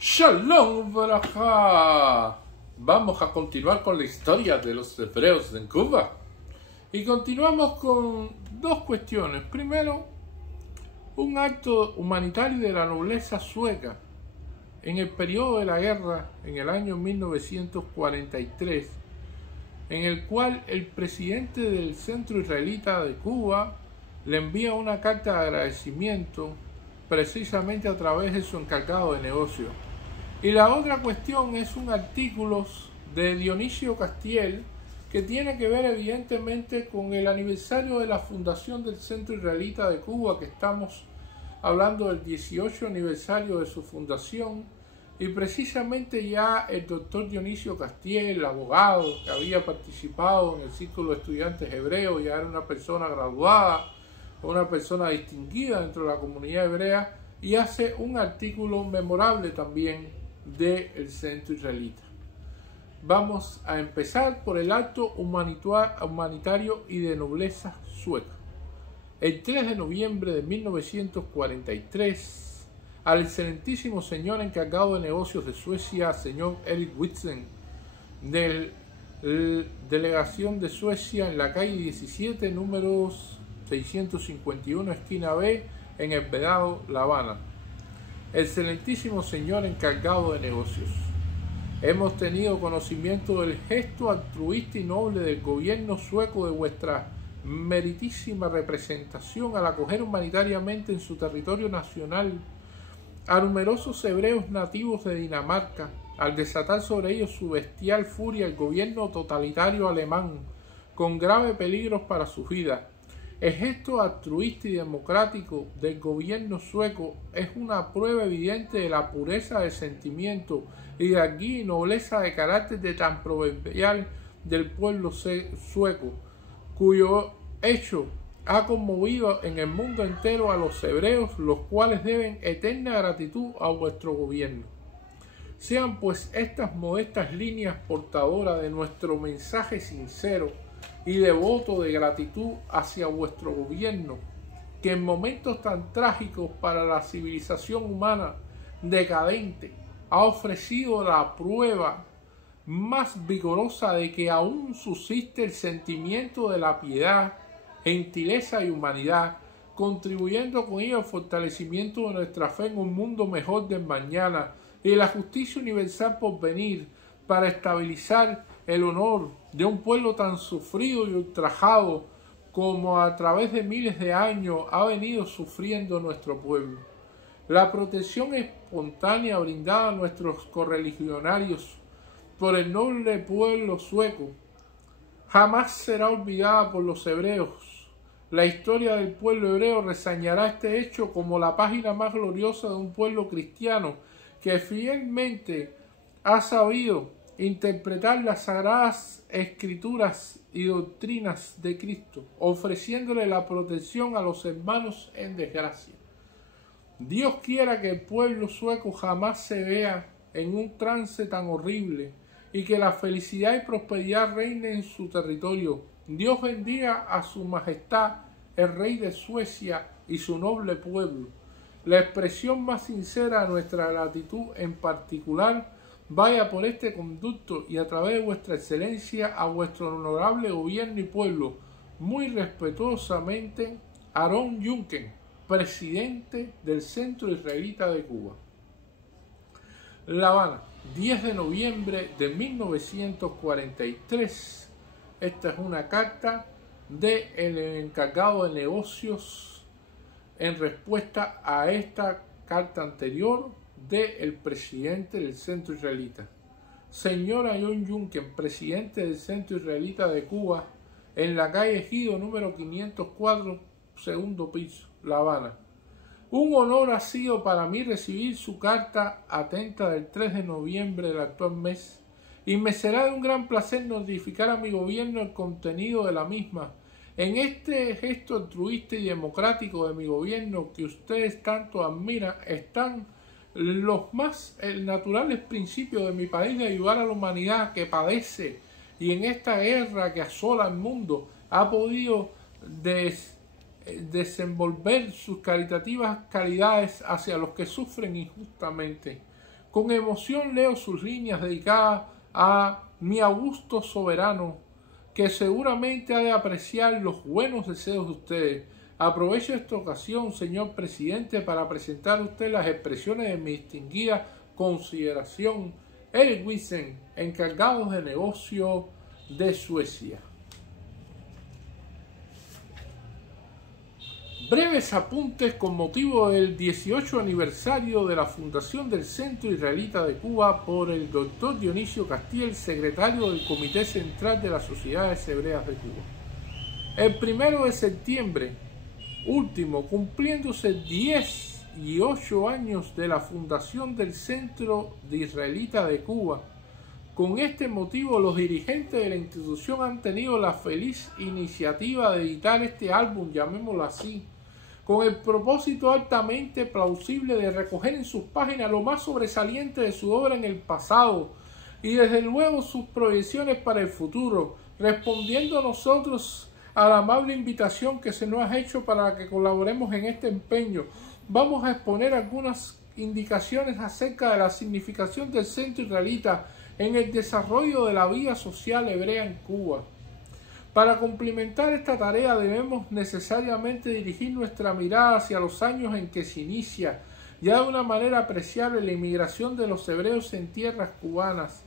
Shalom Barajá. Vamos a continuar con la historia de los hebreos en Cuba. Y continuamos con dos cuestiones. Primero, un acto humanitario de la nobleza sueca en el periodo de la guerra, en el año 1943, en el cual el presidente del Centro Israelita de Cuba le envía una carta de agradecimiento precisamente a través de su encargado de negocio. Y la otra cuestión es un artículo de Dionisio Castiel que tiene que ver evidentemente con el aniversario de la fundación del Centro Israelita de Cuba, que estamos hablando del 18 aniversario de su fundación, y precisamente ya el doctor Dionisio Castiel, abogado que había participado en el Círculo de Estudiantes Hebreos, ya era una persona graduada, una persona distinguida dentro de la comunidad hebrea, y hace un artículo memorable también del Centro Israelita. Vamos a empezar por el acto humanitario y de nobleza sueca. El 3 de noviembre de 1943, al excelentísimo señor encargado de negocios de Suecia, señor Erik Witzen, de delegación de Suecia en la calle 17, números 651, esquina B, en el Vedado, La Habana. Excelentísimo señor encargado de negocios, hemos tenido conocimiento del gesto altruista y noble del gobierno sueco de vuestra meritísima representación al acoger humanitariamente en su territorio nacional a numerosos hebreos nativos de Dinamarca, al desatar sobre ellos su bestial furia el gobierno totalitario alemán, con graves peligros para sus vidas. El gesto altruista y democrático del gobierno sueco es una prueba evidente de la pureza de sentimiento, hidalguía y nobleza de carácter de tan proverbial del pueblo sueco, cuyo hecho ha conmovido en el mundo entero a los hebreos, los cuales deben eterna gratitud a vuestro gobierno. Sean pues estas modestas líneas portadoras de nuestro mensaje sincero y devoto de gratitud hacia vuestro gobierno, que en momentos tan trágicos para la civilización humana decadente ha ofrecido la prueba más vigorosa de que aún subsiste el sentimiento de la piedad, gentileza y humanidad, contribuyendo con ello al fortalecimiento de nuestra fe en un mundo mejor del mañana y la justicia universal por venir, para estabilizar el honor de un pueblo tan sufrido y ultrajado como a través de miles de años ha venido sufriendo nuestro pueblo. La protección espontánea brindada a nuestros correligionarios por el noble pueblo sueco jamás será olvidada por los hebreos. La historia del pueblo hebreo reseñará este hecho como la página más gloriosa de un pueblo cristiano que fielmente ha sabido interpretar las sagradas escrituras y doctrinas de Cristo, ofreciéndole la protección a los hermanos en desgracia. Dios quiera que el pueblo sueco jamás se vea en un trance tan horrible y que la felicidad y prosperidad reine en su territorio. Dios bendiga a su majestad el rey de Suecia y su noble pueblo. La expresión más sincera de nuestra gratitud en particular vaya por este conducto y a través de vuestra excelencia a vuestro honorable gobierno y pueblo. Muy respetuosamente, Aarón Juncken, presidente del Centro Israelita de Cuba. La Habana, 10 de noviembre de 1943. Esta es una carta del encargado de negocios en respuesta a esta carta anterior del presidente del Centro Israelita. Señor Aarón Juncken, presidente del Centro Israelita de Cuba, en la calle Ejido número 504, segundo piso, La Habana. Un honor ha sido para mí recibir su carta atenta del 3 de noviembre del actual mes, y me será de un gran placer notificar a mi gobierno el contenido de la misma. En este gesto altruista y democrático de mi gobierno que ustedes tanto admiran, están los más naturales principios de mi país de ayudar a la humanidad que padece y en esta guerra que asola al mundo ha podido desenvolver sus caritativas caridades hacia los que sufren injustamente. Con emoción leo sus líneas dedicadas a mi augusto soberano, que seguramente ha de apreciar los buenos deseos de ustedes. Aprovecho esta ocasión, señor presidente, para presentar a usted las expresiones de mi distinguida consideración, Erik Wiesen, encargado de negocio de Suecia. Breves apuntes con motivo del 18 aniversario de la fundación del Centro Israelita de Cuba por el Dr. Dionisio Castiel, secretario del Comité Central de las Sociedades Hebreas de Cuba. El 1 de septiembre último, cumpliéndose 18 años de la fundación del Centro Israelita de Cuba. Con este motivo, los dirigentes de la institución han tenido la feliz iniciativa de editar este álbum, llamémoslo así, con el propósito altamente plausible de recoger en sus páginas lo más sobresaliente de su obra en el pasado y desde luego sus proyecciones para el futuro, respondiendo a nosotros a la amable invitación que se nos ha hecho para que colaboremos en este empeño. Vamos a exponer algunas indicaciones acerca de la significación del Centro Israelita en el desarrollo de la vida social hebrea en Cuba. Para complementar esta tarea debemos necesariamente dirigir nuestra mirada hacia los años en que se inicia, ya de una manera apreciable, la inmigración de los hebreos en tierras cubanas.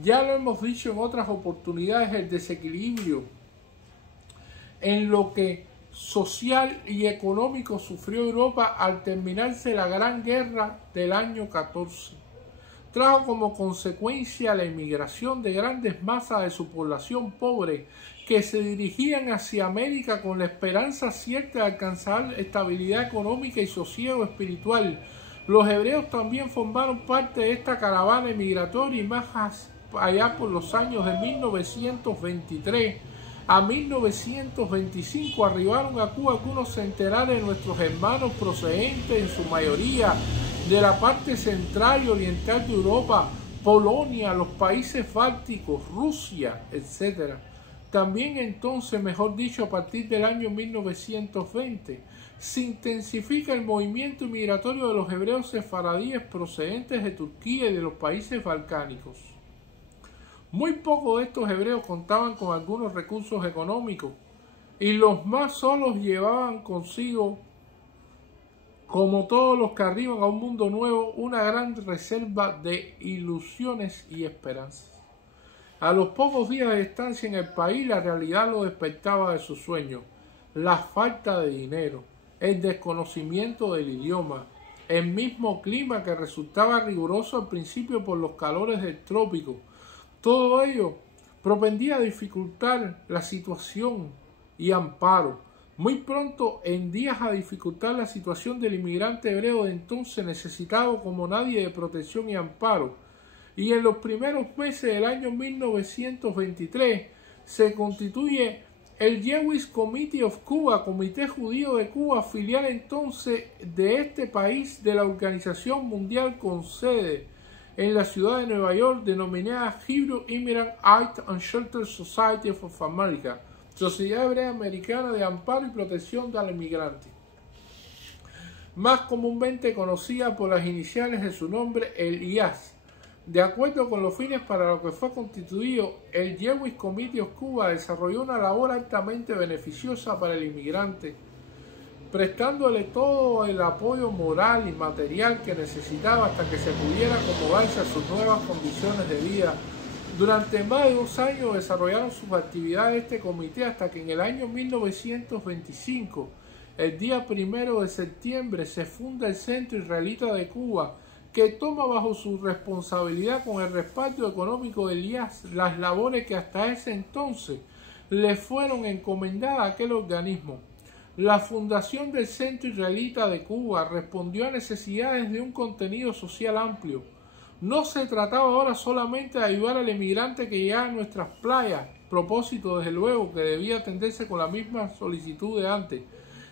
Ya lo hemos dicho en otras oportunidades, el desequilibrio en lo que social y económico sufrió Europa al terminarse la Gran Guerra del año 14. Trajo como consecuencia la inmigración de grandes masas de su población pobre que se dirigían hacia América con la esperanza cierta de alcanzar estabilidad económica y sosiego espiritual. Los hebreos también formaron parte de esta caravana migratoria y más allá por los años de 1923 a 1925 arribaron a Cuba algunos centenares de nuestros hermanos procedentes en su mayoría de la parte central y oriental de Europa, Polonia, los países bálticos, Rusia, etc. También entonces, mejor dicho, a partir del año 1920, se intensifica el movimiento migratorio de los hebreos sefaradíes procedentes de Turquía y de los países balcánicos. Muy pocos de estos hebreos contaban con algunos recursos económicos y los más solos llevaban consigo, como todos los que arriban a un mundo nuevo, una gran reserva de ilusiones y esperanzas. A los pocos días de estancia en el país, la realidad lo despertaba de sus sueños. La falta de dinero, el desconocimiento del idioma, el mismo clima que resultaba riguroso al principio por los calores del trópico, todo ello propendía a dificultar la situación y amparo. Muy pronto en días a dificultar la situación del inmigrante hebreo de entonces, necesitado como nadie de protección y amparo. Y en los primeros meses del año 1923 se constituye el Jewish Committee of Cuba, Comité Judío de Cuba, filial entonces de este país de la Organización Mundial con sede en la ciudad de Nueva York, denominada Hebrew Immigrant Aid and Shelter Society of America, Sociedad Hebrea Americana de Amparo y Protección del Inmigrante, más comúnmente conocida por las iniciales de su nombre, el IAS. De acuerdo con los fines para los que fue constituido, el Jewish Committee of Cuba desarrolló una labor altamente beneficiosa para el inmigrante, prestándole todo el apoyo moral y material que necesitaba hasta que se pudiera acomodarse a sus nuevas condiciones de vida. Durante más de 2 años desarrollaron sus actividades este comité hasta que en el año 1925, el día 1 de septiembre, se funda el Centro Israelita de Cuba, que toma bajo su responsabilidad, con el respaldo económico del IAS, las labores que hasta ese entonces le fueron encomendadas a aquel organismo. La fundación del Centro Israelita de Cuba respondió a necesidades de un contenido social amplio. No se trataba ahora solamente de ayudar al emigrante que llegaba a nuestras playas, propósito desde luego que debía atenderse con la misma solicitud de antes,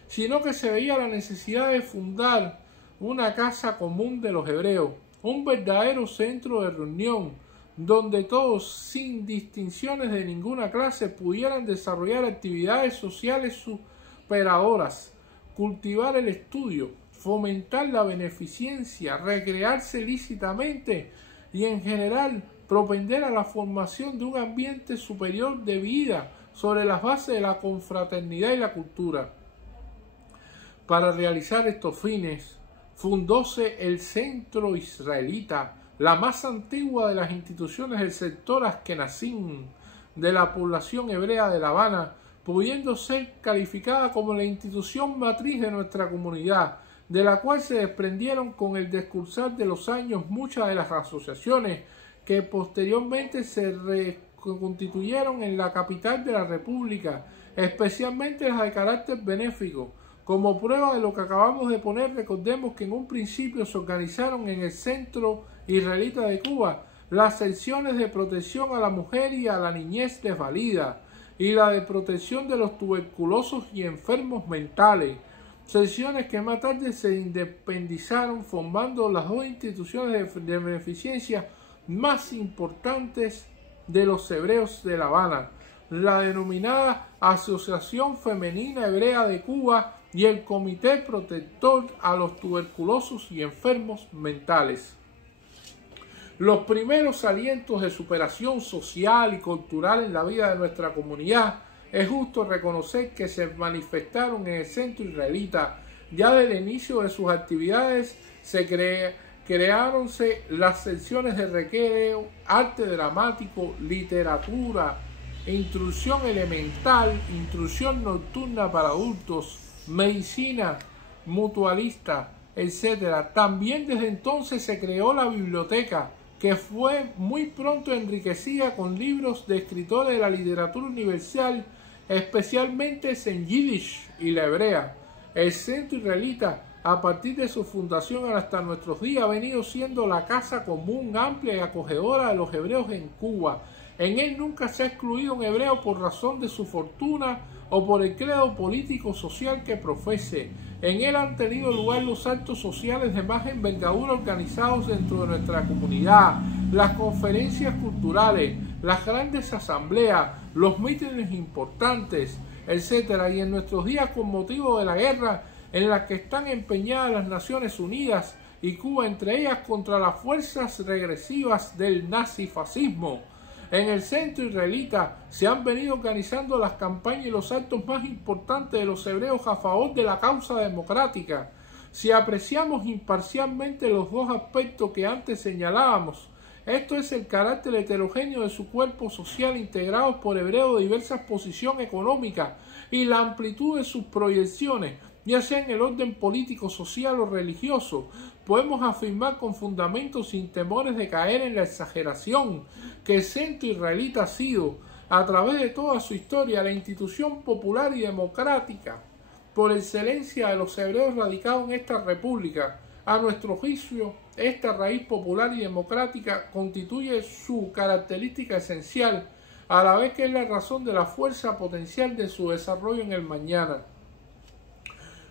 sino que se veía la necesidad de fundar una casa común de los hebreos, un verdadero centro de reunión, donde todos, sin distinciones de ninguna clase, pudieran desarrollar actividades sociales superadoras, cultivar el estudio, fomentar la beneficencia, recrearse lícitamente y en general propender a la formación de un ambiente superior de vida sobre las bases de la confraternidad y la cultura. Para realizar estos fines, fundóse el Centro Israelita, la más antigua de las instituciones del sector Askenazim de la población hebrea de La Habana, pudiendo ser calificada como la institución matriz de nuestra comunidad, de la cual se desprendieron con el descursar de los años muchas de las asociaciones que posteriormente se reconstituyeron en la capital de la República, especialmente las de carácter benéfico. Como prueba de lo que acabamos de poner, recordemos que en un principio se organizaron en el Centro Israelita de Cuba las secciones de protección a la mujer y a la niñez desvalida y la de protección de los tuberculosos y enfermos mentales, secciones que más tarde se independizaron formando las dos instituciones de beneficencia más importantes de los hebreos de La Habana, la denominada Asociación Femenina Hebrea de Cuba y el Comité Protector a los Tuberculosos y Enfermos Mentales. Los primeros alientos de superación social y cultural en la vida de nuestra comunidad es justo reconocer que se manifestaron en el Centro Israelita. Ya desde el inicio de sus actividades se creáronse las secciones de recreo, arte dramático, literatura, instrucción elemental, instrucción nocturna para adultos, medicina mutualista, etc. También desde entonces se creó la biblioteca, que fue muy pronto enriquecida con libros de escritores de la literatura universal, especialmente en yiddish y la hebrea. El Centro Israelita, a partir de su fundación hasta nuestros días, ha venido siendo la casa común, amplia y acogedora de los hebreos en Cuba. En él nunca se ha excluido un hebreo por razón de su fortuna o por el credo político-social que profese. En él han tenido lugar los actos sociales de más envergadura organizados dentro de nuestra comunidad, las conferencias culturales, las grandes asambleas, los mítines importantes, etc. Y en nuestros días, con motivo de la guerra en la que están empeñadas las Naciones Unidas y Cuba, entre ellas contra las fuerzas regresivas del nazifascismo. En el Centro Israelita se han venido organizando las campañas y los actos más importantes de los hebreos a favor de la causa democrática. Si apreciamos imparcialmente los dos aspectos que antes señalábamos, esto es el carácter heterogéneo de su cuerpo social integrado por hebreos de diversas posiciones económicas y la amplitud de sus proyecciones, ya sea en el orden político, social o religioso, podemos afirmar con fundamentos sin temores de caer en la exageración que el Centro Israelita ha sido, a través de toda su historia, la institución popular y democrática por excelencia de los hebreos radicados en esta república. A nuestro juicio, esta raíz popular y democrática constituye su característica esencial, a la vez que es la razón de la fuerza potencial de su desarrollo en el mañana.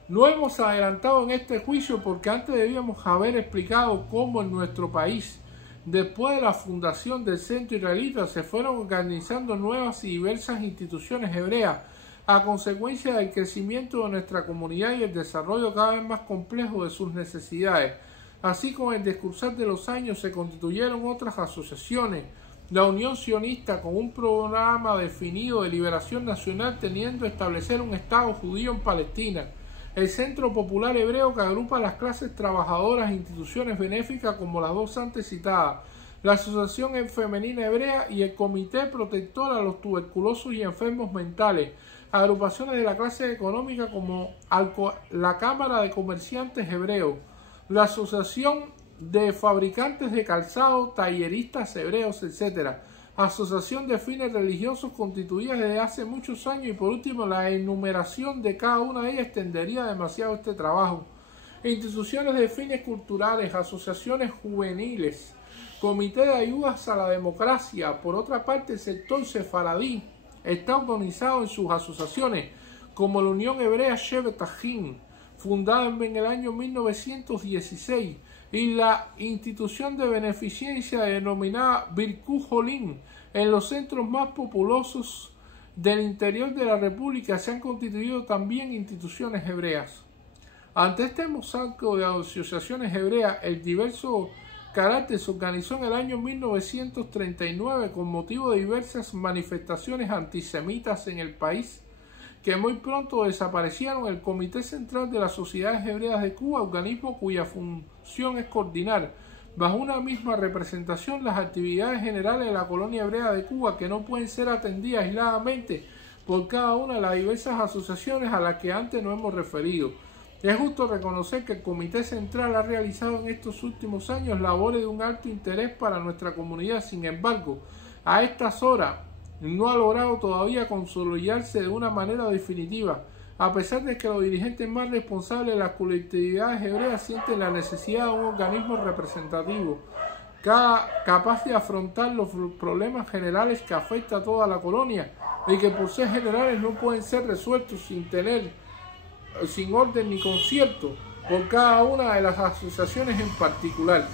No hemos adelantado en este juicio porque antes debíamos haber explicado cómo en nuestro país, después de la fundación del Centro Israelita, se fueron organizando nuevas y diversas instituciones hebreas a consecuencia del crecimiento de nuestra comunidad y el desarrollo cada vez más complejo de sus necesidades. Así como en el discursar de los años se constituyeron otras asociaciones, la Unión Sionista con un programa definido de liberación nacional teniendo a establecer un Estado judío en Palestina, el Centro Popular Hebreo que agrupa las clases trabajadoras e instituciones benéficas como las dos antes citadas, la Asociación Femenina Hebrea y el Comité Protector a los Tuberculosos y Enfermos Mentales, agrupaciones de la clase económica como la Cámara de Comerciantes Hebreos, la Asociación de Fabricantes de Calzado, Talleristas Hebreos, etc., asociación de fines religiosos constituidas desde hace muchos años y por último la enumeración de cada una de ellas extendería demasiado este trabajo. Instituciones de fines culturales, asociaciones juveniles, comité de ayudas a la democracia. Por otra parte, el sector sefaradí está organizado en sus asociaciones como la Unión Hebrea Shevet Achim, fundada en el año 1916, y la institución de beneficencia denominada Birkut Jolim. En los centros más populosos del interior de la República se han constituido también instituciones hebreas. Ante este mosaico de asociaciones hebreas, el diverso carácter se organizó en el año 1939 con motivo de diversas manifestaciones antisemitas en el país, que muy pronto desaparecieron. El Comité Central de las Sociedades Hebreas de Cuba, organismo cuya función es coordinar bajo una misma representación las actividades generales de la colonia hebrea de Cuba, que no pueden ser atendidas aisladamente por cada una de las diversas asociaciones a las que antes nos hemos referido. Es justo reconocer que el Comité Central ha realizado en estos últimos años labores de un alto interés para nuestra comunidad. Sin embargo, a estas horas no ha logrado todavía consolidarse de una manera definitiva, a pesar de que los dirigentes más responsables de las colectividades hebreas sienten la necesidad de un organismo representativo capaz de afrontar los problemas generales que afectan a toda la colonia y que por ser generales no pueden ser resueltos sin orden ni concierto por cada una de las asociaciones en particular.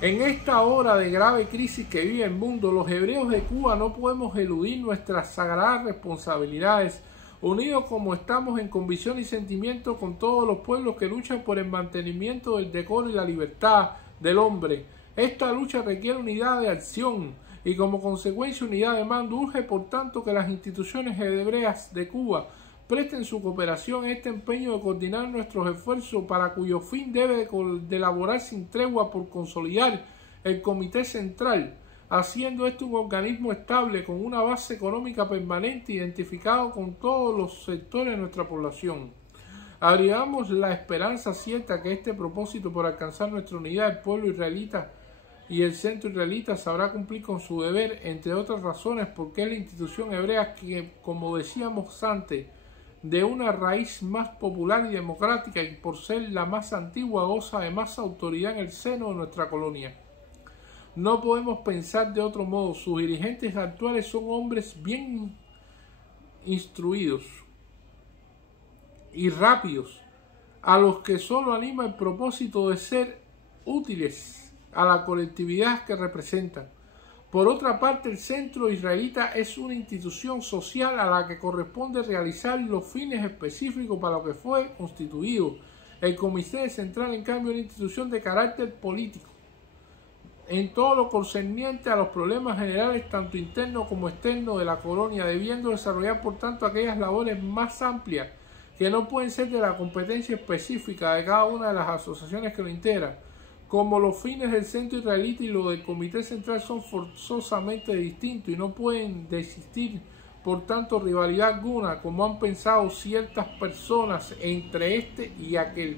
En esta hora de grave crisis que vive el mundo, los hebreos de Cuba no podemos eludir nuestras sagradas responsabilidades, unidos como estamos en convicción y sentimiento con todos los pueblos que luchan por el mantenimiento del decoro y la libertad del hombre. Esta lucha requiere unidad de acción y como consecuencia unidad de mando. Urge por tanto que las instituciones hebreas de Cuba presten su cooperación en este empeño de coordinar nuestros esfuerzos, para cuyo fin debe de elaborar sin tregua por consolidar el Comité Central, haciendo esto un organismo estable con una base económica permanente identificado con todos los sectores de nuestra población. Abrigamos la esperanza cierta que este propósito por alcanzar nuestra unidad, el pueblo israelita y el centro israelita sabrá cumplir con su deber, entre otras razones porque es la institución hebrea que, como decíamos antes, de una raíz más popular y democrática, y por ser la más antigua goza de más autoridad en el seno de nuestra colonia. No podemos pensar de otro modo. Sus dirigentes actuales son hombres bien instruidos y rápidos, a los que solo anima el propósito de ser útiles a la colectividad que representan. Por otra parte, el Centro Israelita es una institución social a la que corresponde realizar los fines específicos para los que fue constituido. El Comité Central, en cambio, es una institución de carácter político, en todo lo concerniente a los problemas generales, tanto internos como externos de la colonia, debiendo desarrollar, por tanto, aquellas labores más amplias que no pueden ser de la competencia específica de cada una de las asociaciones que lo integran. Como los fines del Centro Israelita y los del Comité Central son forzosamente distintos y no pueden existir, por tanto, rivalidad alguna, como han pensado ciertas personas entre este y aquel.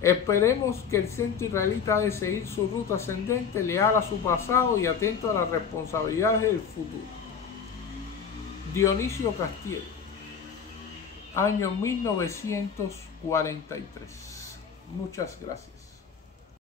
Esperemos que el Centro Israelita ha de seguir su ruta ascendente, leal a su pasado y atento a las responsabilidades del futuro. Dionisio Castiel, año 1943. Muchas gracias.